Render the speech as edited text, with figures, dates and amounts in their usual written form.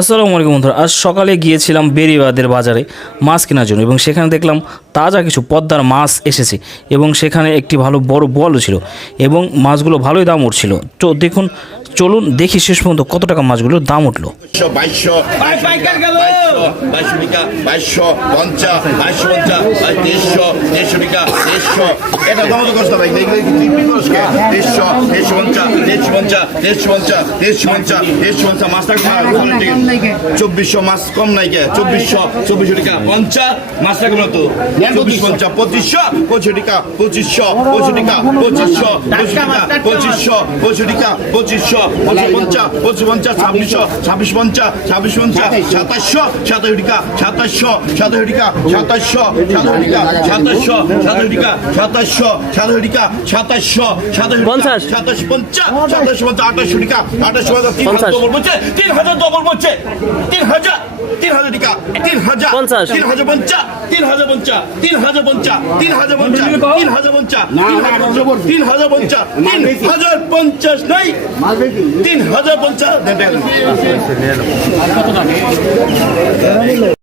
আসসালামু আলাইকুম বন্ধুরা, আজ সকালে গিয়েছিলাম বেরিবাদের বাজারে মাছ কেনার জন্য এবং সেখানে দেখলাম তাজা কিছু পদ্মার মাছ এসেছে এবং সেখানে একটি ভালো বড় বলও ছিল এবং মাছগুলো ভালোই দাম উঠছিল। তো দেখুন, চলুন দেখি শেষ পর্যন্ত কত টাকা মাছগুলোর দাম উঠলো। চব্বিশশো মাছ কম নাই কে 2400 টাকা 50 মাছ টাকা তো 2450 2500 টাকা 2500 টাকা 2500 টাকা 2500 টাকা 2500 50 55 2600 2650 2650 2700 27 টাকা 2700 27 টাকা 2700 27 টাকা 2700 27 টাকা 2700 27 টাকা 2700 27 2750 2750 2800 টাকা 2800 3000 ডবল বলছে 3000 ডবল বলছে 3000 টাকা 3000 3050 3050 3050 3050 নাই 3050